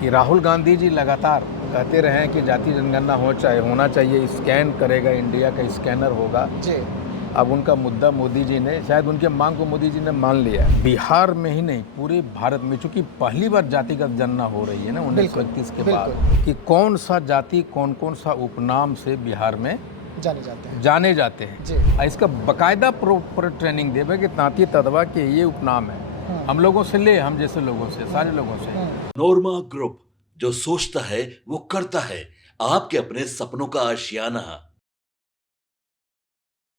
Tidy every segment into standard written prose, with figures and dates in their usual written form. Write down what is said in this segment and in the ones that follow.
कि राहुल गांधी जी लगातार कहते रहे हैं कि जाति जनगणना होना चाहिए, स्कैन करेगा, इंडिया का स्कैनर होगा जी। अब उनका मुद्दा मोदी जी ने, शायद उनके मांग को मोदी जी ने मान लिया है। बिहार में ही नहीं, पूरे भारत में, चूंकि पहली बार जातिगत जनगणना हो रही है ना 1931 के बाद, कि कौन सा जाति कौन कौन सा उपनाम से बिहार में जाने जाते हैं जी। इसका बकायदा प्रॉपर ट्रेनिंग देवे कि तांती तदवा के ये उपनाम है। हम लोगों से ले, हम जैसे लोगों से, सारे लोगों से। नोरमा ग्रुप, जो सोचता है वो करता है, आपके अपने सपनों का आशियाना।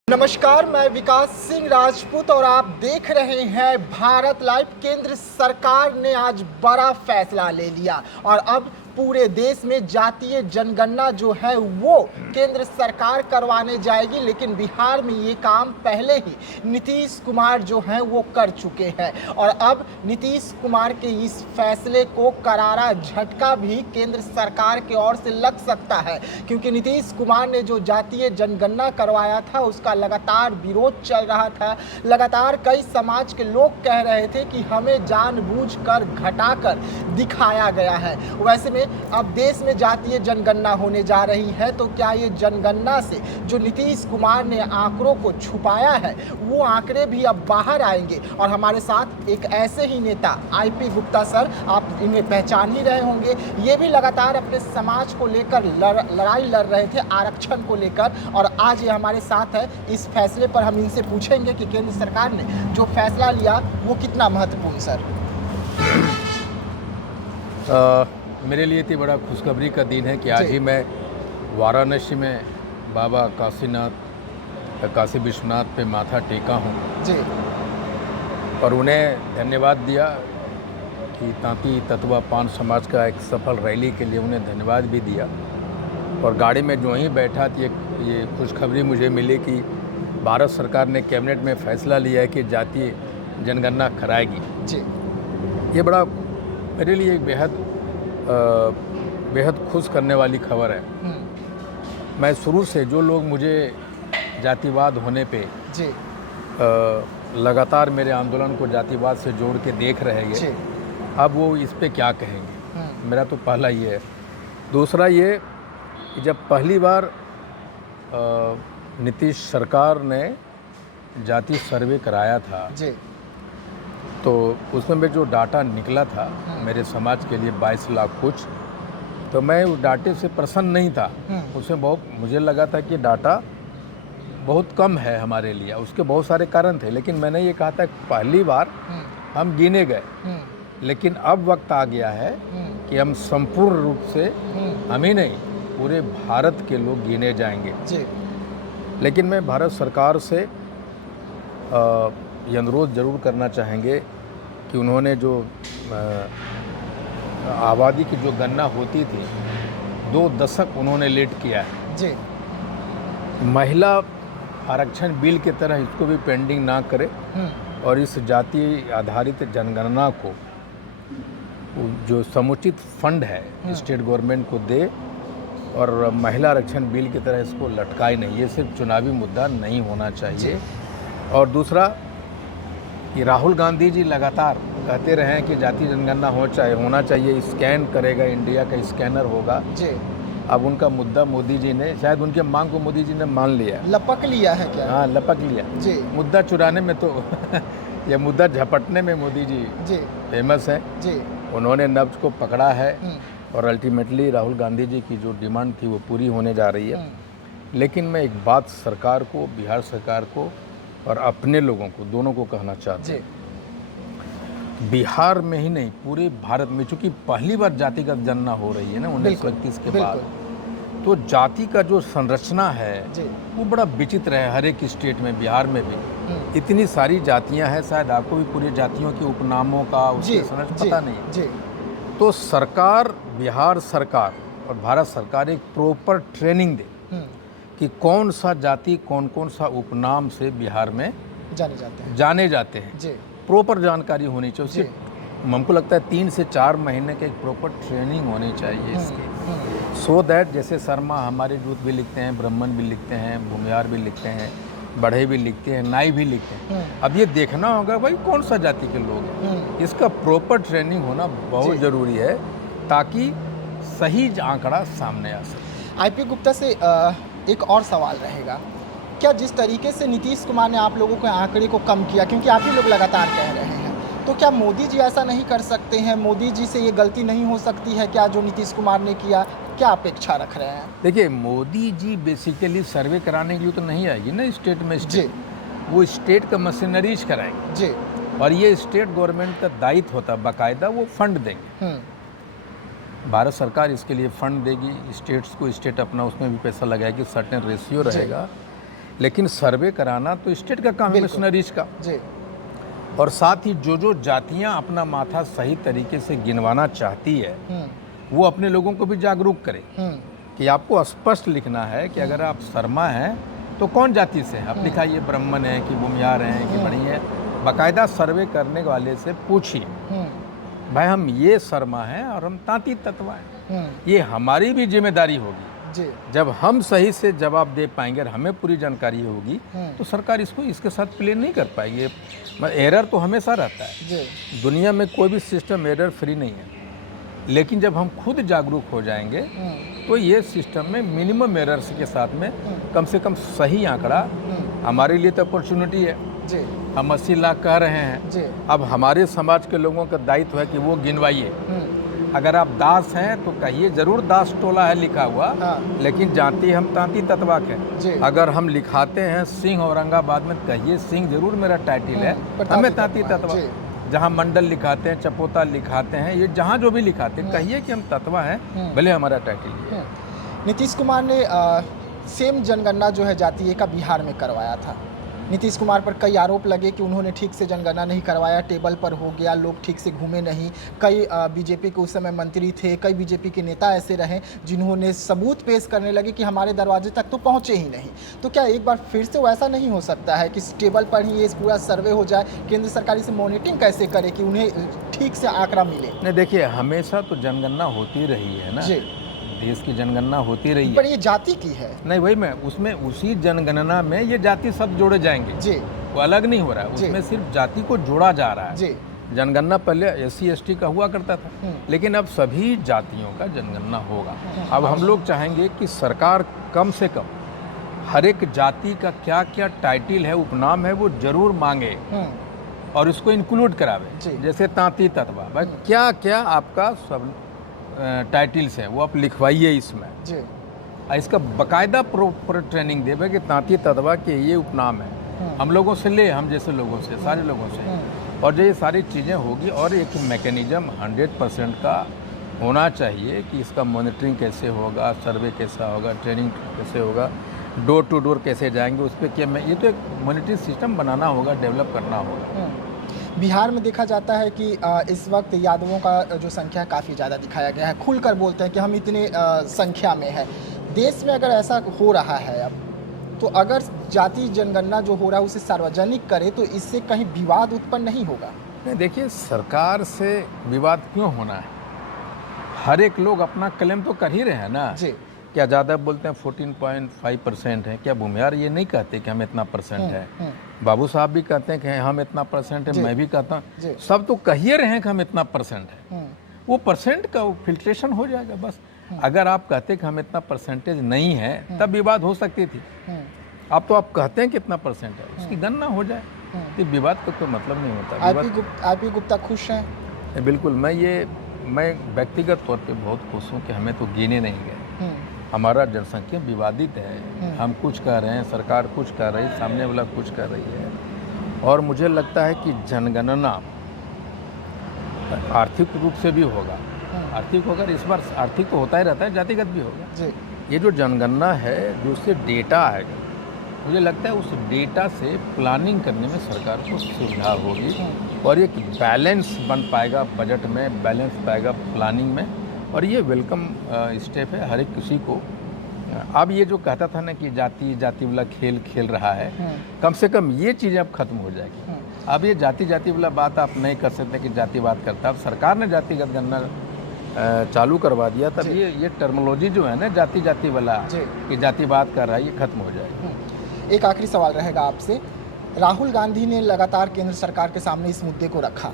नमस्कार, मैं विकास सिंह राजपूत और आप देख रहे हैं भारत लाइव। केंद्र सरकार ने आज बड़ा फैसला ले लिया और अब पूरे देश में जातीय जनगणना जो है वो केंद्र सरकार करवाने जाएगी, लेकिन बिहार में ये काम पहले ही नीतीश कुमार जो हैं वो कर चुके हैं। और अब नीतीश कुमार के इस फैसले को करारा झटका भी केंद्र सरकार की ओर से लग सकता है, क्योंकि नीतीश कुमार ने जो जातीय जनगणना करवाया था उसका लगातार विरोध चल रहा था। लगातार कई समाज के लोग कह रहे थे कि हमें जानबूझकर घटाकर दिखाया गया है। वैसे में अब देश में जातीय जनगणना होने जा रही है, तो क्या ये जनगणना से जो नीतीश कुमार ने आंकड़ों को छुपाया है वो आंकड़े भी अब बाहर आएंगे? और हमारे साथ एक ऐसे ही नेता आईपी गुप्ता सर, आप इन्हें पहचान ही रहे होंगे, ये भी लगातार अपने समाज को लेकर लड़ाई लड़ रहे थे, आरक्षण को लेकर, और आज ये हमारे साथ है। इस फैसले पर हम इनसे पूछेंगे कि केंद्र सरकार ने जो फैसला लिया वो कितना महत्वपूर्ण। सर, मेरे लिए तो बड़ा खुशखबरी का दिन है कि आज ही मैं वाराणसी में बाबा काशी विश्वनाथ पे माथा टेका हूँ जी। और उन्हें धन्यवाद दिया कि तांती ततवा पान समाज का एक सफल रैली के लिए उन्हें धन्यवाद भी दिया। और गाड़ी में जो ही बैठा थी ये खुशखबरी मुझे मिली कि भारत सरकार ने कैबिनेट में फैसला लिया है कि जातीय जनगणना कराएगी जी। ये बड़ा मेरे लिए एक बेहद खुश करने वाली खबर है। मैं शुरू से, जो लोग मुझे जातिवाद होने पे जी लगातार मेरे आंदोलन को जातिवाद से जोड़ के देख रहे हैं, अब वो इस पे क्या कहेंगे। मेरा तो पहला ये है। दूसरा ये कि जब पहली बार नीतीश सरकार ने जाति सर्वे कराया था जी, तो उसमें जो डाटा निकला था मेरे समाज के लिए 22 लाख कुछ, तो मैं उस डाटे से प्रसन्न नहीं था। उसमें मुझे लगा था कि डाटा बहुत कम है हमारे लिए, उसके बहुत सारे कारण थे, लेकिन मैंने ये कहा था कि पहली बार हम गिने गए, लेकिन अब वक्त आ गया है कि हम संपूर्ण रूप से, हम ही नहीं पूरे भारत के लोग गिने जाएंगे जी। लेकिन मैं भारत सरकार से ये अनुरोध जरूर करना चाहेंगे कि उन्होंने जो आबादी की जो गणना होती थी 2 दशक उन्होंने लेट किया है जी। महिला आरक्षण बिल की तरह इसको भी पेंडिंग ना करे और इस जाति आधारित जनगणना को जो समुचित फंड है स्टेट गवर्नमेंट को दे, और महिला आरक्षण बिल की तरह इसको लटकाए नहीं। ये सिर्फ चुनावी मुद्दा नहीं होना चाहिए। और दूसरा कि राहुल गांधी जी लगातार कहते रहे हैं कि जाति जनगणना होना चाहिए, स्कैन करेगा, इंडिया का स्कैनर होगा जी। अब उनका मुद्दा मोदी जी ने, शायद उनके मांग को मोदी जी ने मान लिया, लपक लिया है क्या? हाँ, लपक लिया जी। मुद्दा चुराने में तो ये मुद्दा झपटने में मोदी जी फेमस है जी। उन्होंने नब्ज को पकड़ा है और अल्टीमेटली राहुल गांधी जी की जो डिमांड थी वो पूरी होने जा रही है। लेकिन मैं एक बात सरकार को, बिहार सरकार को और अपने लोगों को, दोनों को कहना चाहते हैं, बिहार में ही नहीं पूरे भारत में, चूंकि पहली बार जातिगत जनगणना हो रही है ना 1931 के बाद, तो जाति का जो संरचना है वो बड़ा विचित्र है हर एक स्टेट में, बिहार में भी इतनी सारी जातियां हैं, शायद आपको भी पूरी जातियों के उपनामों का उसके संरचना पता नहीं। तो सरकार, बिहार सरकार और भारत सरकार एक प्रॉपर ट्रेनिंग दे कि कौन सा जाति कौन कौन सा उपनाम से बिहार में जाने जाते हैं जी। प्रॉपर जानकारी होनी चाहिए उससे। हमको लगता है 3 से 4 महीने की एक प्रॉपर ट्रेनिंग होनी चाहिए इसकी, सो दैट, जैसे शर्मा हमारे दूत भी लिखते हैं, ब्राह्मण भी लिखते हैं, भूमिहार भी लिखते हैं, बढ़े भी लिखते हैं, नाई भी लिखते हैं। अब ये देखना होगा भाई कौन सा जाति के लोग हैं, इसका प्रॉपर ट्रेनिंग होना बहुत ज़रूरी है ताकि सही आंकड़ा सामने आ सके। आईपी गुप्ता से एक और सवाल रहेगा, क्या जिस तरीके से नीतीश कुमार ने आप लोगों के आंकड़े को कम किया, क्योंकि आप ही लोग लगातार कह रहे हैं, तो क्या मोदी जी ऐसा नहीं कर सकते हैं? मोदी जी से ये गलती नहीं हो सकती है क्या जो नीतीश कुमार ने किया? क्या अपेक्षा रख रहे हैं? देखिए, मोदी जी बेसिकली सर्वे कराने के लिए तो नहीं आएगी ना स्टेट में, स्टेट वो स्टेट का मशीनरीज कराएंगे जी, और ये स्टेट गवर्नमेंट का दायित्व होता है, बाकायदा वो फंड देंगे। भारत सरकार इसके लिए फंड देगी स्टेट्स को, स्टेट अपना उसमें भी पैसा लगाएगी, सर्टेन रेशियो रहेगा, लेकिन सर्वे कराना तो स्टेट का काम है, मिशनरीज का जी। और साथ ही जो जातियां अपना माथा सही तरीके से गिनवाना चाहती है वो अपने लोगों को भी जागरूक करे कि आपको स्पष्ट लिखना है कि अगर आप शर्मा हैं तो कौन जाति से है, आप लिखाइए ब्राह्मण है कि भूमियार हैं कि बड़ी है, बाकायदा सर्वे करने वाले से पूछिए भाई हम ये शर्मा हैं और हम तांती तत्वा हैं, ये हमारी भी जिम्मेदारी होगी जी। जब हम सही से जवाब दे पाएंगे और हमें पूरी जानकारी होगी तो सरकार इसके साथ प्ले नहीं कर पाएगी। एरर तो हमेशा रहता है जी। दुनिया में, कोई भी सिस्टम एरर फ्री नहीं है, लेकिन जब हम खुद जागरूक हो जाएंगे तो ये सिस्टम में मिनिमम एरर्स के साथ में कम से कम सही आंकड़ा, हमारे लिए तो अपॉर्चुनिटी है जी। हम 80 लाख कह रहे हैं जी। अब हमारे समाज के लोगों का दायित्व है कि वो गिनवाइए। अगर आप दास हैं तो कहिए जरूर दास टोला है लिखा हुआ, लेकिन जाति हम तांती तत्वा के। अगर हम लिखाते हैं सिंह औरंगाबाद में, कहिए सिंह जरूर मेरा टाइटल है, हमें तांती तत्वा। जहाँ मंडल लिखाते हैं, चपोता लिखाते हैं, ये जहाँ जो भी लिखाते हैं कहिए कि हम तत्वा हैं, भले हमारा टाइटल है। नीतीश कुमार ने सेम जनगणना जो है जातीय का बिहार में करवाया था। नीतीश कुमार पर कई आरोप लगे कि उन्होंने ठीक से जनगणना नहीं करवाया, टेबल पर हो गया, लोग ठीक से घूमे नहीं। कई बीजेपी के उस समय मंत्री थे, कई बीजेपी के नेता ऐसे रहे जिन्होंने सबूत पेश करने लगे कि हमारे दरवाजे तक तो पहुंचे ही नहीं। तो क्या एक बार फिर से वैसा नहीं हो सकता है कि टेबल पर ही ये पूरा सर्वे हो जाए? केंद्र सरकार इसे मॉनिटरिंग कैसे करे कि उन्हें ठीक से आंकड़ा मिले? नहीं, देखिए हमेशा तो जनगणना होती रही है ना जी, देश की जनगणना होती रही है, पर ये जाति की है। नहीं वही मैं उसमें उसी जनगणना में ये जाति सब जोड़े जाएंगे जी, वो अलग नहीं हो रहा है, उसमें सिर्फ जाति को जोड़ा जा रहा है जी। जनगणना पहले SC ST का हुआ करता था, लेकिन अब सभी जातियों का जनगणना होगा। अब हम लोग चाहेंगे कि सरकार कम से कम हर एक जाति का क्या क्या टाइटल है, उपनाम है, वो जरूर मांगे और उसको इंक्लूड करावे। जैसे तांती तत्वा, भाई क्या क्या आपका सब टाइटल्स हैं वो आप लिखवाइए इसमें जी। इसका बकायदा प्रॉपर ट्रेनिंग देवे कि तांती तत्वा के ये उपनाम है, हम लोगों से ले, हम जैसे लोगों से, सारे लोगों से, और जो ये सारी चीज़ें होगी और एक मैकेनिज्म 100% का होना चाहिए कि इसका मॉनिटरिंग कैसे होगा, सर्वे कैसा होगा, ट्रेनिंग कैसे होगा, डोर टू डोर कैसे जाएंगे, उस पर क्या ये तो एक मॉनिटरिंग सिस्टम बनाना होगा, डेवलप करना होगा। बिहार में देखा जाता है कि इस वक्त यादवों का जो संख्या काफ़ी ज़्यादा दिखाया गया है, खुलकर बोलते हैं कि हम इतने संख्या में है। देश में अगर ऐसा हो रहा है अब, तो अगर जाति जनगणना जो हो रहा है उसे सार्वजनिक करे तो इससे कहीं विवाद उत्पन्न नहीं होगा? नहीं, देखिए सरकार से विवाद क्यों होना है, हर एक लोग अपना क्लेम तो कर ही रहे हैं ना जी। क्या ज़्यादा बोलते हैं 14.5% है, क्या भूमियार ये नहीं कहते कि हम इतना % है, बाबू साहब भी कहते हैं कि हम इतना % है, मैं भी कहता हूँ, सब तो कहिए रहे हैं कि हम इतना % है, वो % का फिल्ट्रेशन हो जाएगा बस। अगर आप कहते कि हम इतना % नहीं है तब विवाद हो सकती थी, अब तो आप कहते हैं कि इतना % है, उसकी गणना हो जाए, तो विवाद का कोई मतलब नहीं होता। आईपी गुप्ता खुश हैं? बिल्कुल, मैं व्यक्तिगत तौर पे बहुत खुश हूँ कि हमें तो गिने नहीं गए, हमारा जनसंख्या विवादित है, हम कुछ कह रहे हैं, सरकार कुछ कह रही है, सामने वाला कुछ कह रही है, और मुझे लगता है कि जनगणना आर्थिक रूप से भी होगा, आर्थिक होगा, इस बार आर्थिक तो होता ही रहता है, जातिगत भी होगा। ये जो जनगणना है, जो उससे डेटा आएगा, मुझे लगता है उस डेटा से प्लानिंग करने में सरकार को सुविधा होगी और एक बैलेंस बन पाएगा बजट में, बैलेंस पाएगा प्लानिंग में, और ये वेलकम स्टेप है हर एक किसी को। अब ये जो कहता था ना कि जाति वाला खेल खेल रहा है, कम से कम ये चीज़ें अब खत्म हो जाएगी। अब ये जाति वाला बात आप नहीं कर सकते कि जातिवाद करता, अब सरकार ने जातिगत गणना चालू करवा दिया, तब ये टर्मोलॉजी जो है ना जाति वाला कि जातिवाद कर रहा है, ये खत्म हो जाएगा। एक आखिरी सवाल रहेगा आपसे, राहुल गांधी ने लगातार केंद्र सरकार के सामने इस मुद्दे को रखा,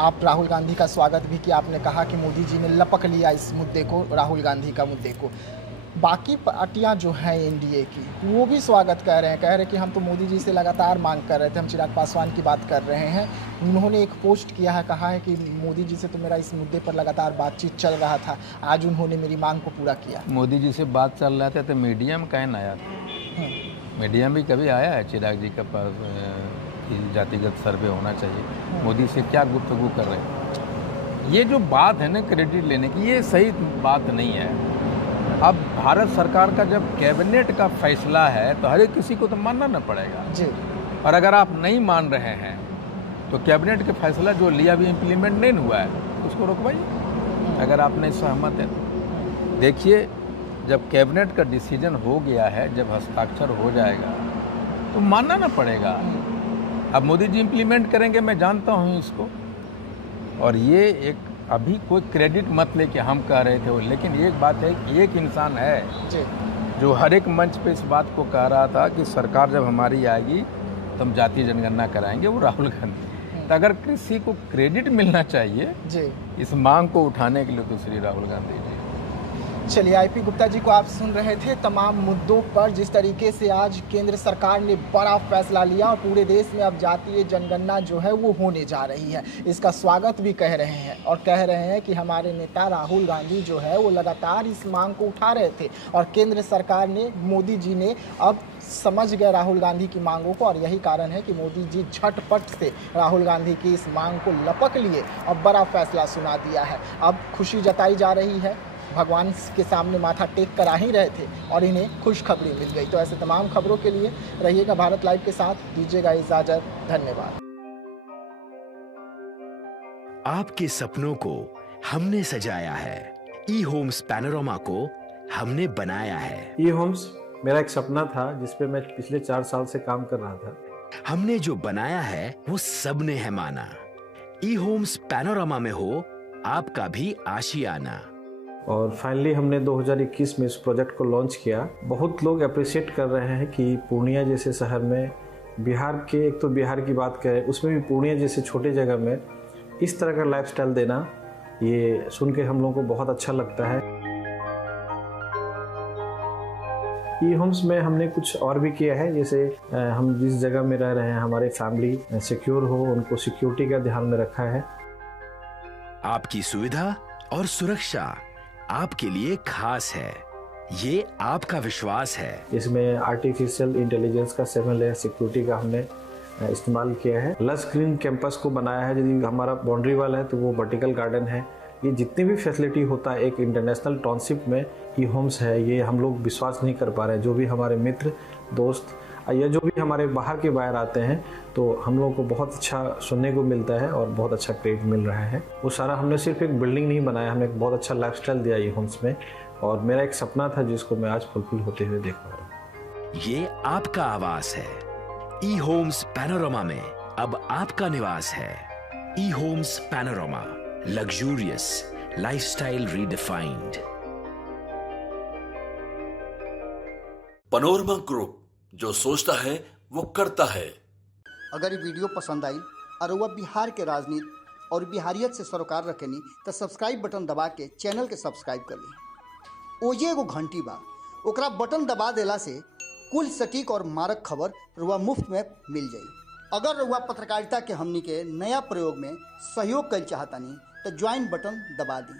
आप राहुल गांधी का स्वागत भी किया, आपने कहा कि मोदी जी ने लपक लिया इस मुद्दे को, राहुल गांधी का मुद्दे को। बाकी पार्टियां जो हैं एनडीए की, वो भी स्वागत कह रहे हैं कि हम तो मोदी जी से लगातार मांग कर रहे थे, हम चिराग पासवान की बात कर रहे हैं। उन्होंने एक पोस्ट किया है, कहा है कि मोदी जी से तो मेरा इस मुद्दे पर लगातार बातचीत चल रहा था, आज उन्होंने मेरी मांग को पूरा किया। मोदी जी से बात चल रहा था तो मीडिया में कहीं आया था? मीडिया में कभी आया है चिराग जी के पास कि जातिगत सर्वे होना चाहिए? मोदी से क्या गुफ्तगू कर रहे हैं? ये जो बात है ना क्रेडिट लेने की, ये सही बात नहीं है। अब भारत सरकार का जब कैबिनेट का फैसला है तो हर एक किसी को तो मानना न पड़ेगा जी। और अगर आप नहीं मान रहे हैं तो कैबिनेट का फैसला जो लिया भी इम्प्लीमेंट नहीं हुआ है उसको रोकवाइए, अगर आप नहीं सहमत हैं तो। देखिए, जब कैबिनेट का डिसीजन हो गया है, जब हस्ताक्षर हो जाएगा तो मानना ना पड़ेगा। अब मोदी जी इम्प्लीमेंट करेंगे, मैं जानता हूँ इसको। और ये एक अभी कोई क्रेडिट मत लेके हम कह रहे थे वो, लेकिन एक बात है कि एक इंसान है जो हर एक मंच पे इस बात को कह रहा था कि सरकार जब हमारी आएगी तो हम जातीय जनगणना कराएंगे, वो राहुल गांधी। तो अगर किसी को क्रेडिट मिलना चाहिए इस मांग को उठाने के लिए तो श्री राहुल गांधी जी। चलिए, आईपी गुप्ता जी को आप सुन रहे थे तमाम मुद्दों पर, जिस तरीके से आज केंद्र सरकार ने बड़ा फैसला लिया और पूरे देश में अब जातीय जनगणना जो है वो होने जा रही है, इसका स्वागत भी कह रहे हैं और कह रहे हैं कि हमारे नेता राहुल गांधी जो है वो लगातार इस मांग को उठा रहे थे और केंद्र सरकार ने, मोदी जी ने अब समझ गए राहुल गांधी की मांगों को और यही कारण है कि मोदी जी झटपट से राहुल गांधी की इस मांग को लपक लिए और बड़ा फैसला सुना दिया है। अब खुशी जताई जा रही है, भगवान के सामने माथा टेक कर आ ही रहे थे और इन्हें खुशखबरी मिल गई। तो ऐसे तमाम खबरों के लिए रहिएगा भारत लाइव के साथ, दीजिएगा इजाजत, धन्यवाद। आपके सपनों को हमने सजाया है, ई होम्स पैनोरामा को हमने बनाया है। ई होम्स मेरा एक सपना था जिस पे मैं पिछले 4 साल से काम कर रहा था। हमने जो बनाया है वो सबने है माना। ई होम्स पैनोरामा में हो आपका भी आशियाना। और फाइनली हमने 2021 में इस प्रोजेक्ट को लॉन्च किया। बहुत लोग अप्रिशिएट कर रहे हैं कि पूर्णिया जैसे शहर में, बिहार के, एक तो बिहार की बात करें उसमें भी पूर्णिया जैसे छोटे जगह में इस तरह का लाइफस्टाइल देना, ये सुन के हम लोगों को बहुत अच्छा लगता है। ई होम्स में हमने कुछ और भी किया है, जैसे हम जिस जगह में रह रहे हैं हमारे फैमिली सिक्योर हो, उनको सिक्योरिटी का ध्यान में रखा है। आपकी सुविधा और सुरक्षा आपके लिए खास है, ये आपका विश्वास है। इसमें आर्टिफिशियल इंटेलिजेंस का 7 लेयर सिक्योरिटी का हमने इस्तेमाल किया है। लस ग्रीन कैंपस को बनाया है, यदि हमारा बाउंड्री वाल है तो वो वर्टिकल गार्डन है। ये जितनी भी फैसिलिटी होता है एक इंटरनेशनल टाउनशिप में ई होम्स है, ये हम लोग विश्वास नहीं कर पा रहे हैं। जो भी हमारे मित्र, दोस्त या जो भी हमारे बाहर के बाहर आते हैं तो हम लोगों को बहुत अच्छा सुनने को मिलता है और बहुत अच्छा क्रेडिट मिल रहा है। वो सारा हमने सिर्फ एक बिल्डिंग नहीं बनाया, हमने एक बहुत अच्छा लाइफस्टाइल दिया ई होम्स में और मेरा एक सपना था जिसको मैं आज फुलफिल होते हुए देख पा रहा हूँ। ये आपका आवास है। ई होम्स पैनोरामा में अब आपका निवास है। E homes panorama, luxurious lifestyle redefined. Panorama group, जो सोचता है वो करता है। अगर ये वीडियो पसंद आई और वह बिहार के राजनीति और बिहारियत से सरोकार रखेनी तो सब्सक्राइब बटन दबा के चैनल के सब्सक्राइब कर ली। ओजे एगो घंटी बा, ओकरा बटन दबा देला से कुल सटीक और मारक खबर रुआ मुफ्त में मिल जाई। अगर रुआ पत्रकारिता के हमनी के नया प्रयोग में सहयोग कर चाहतानी तो ज्वाइन बटन दबा दी।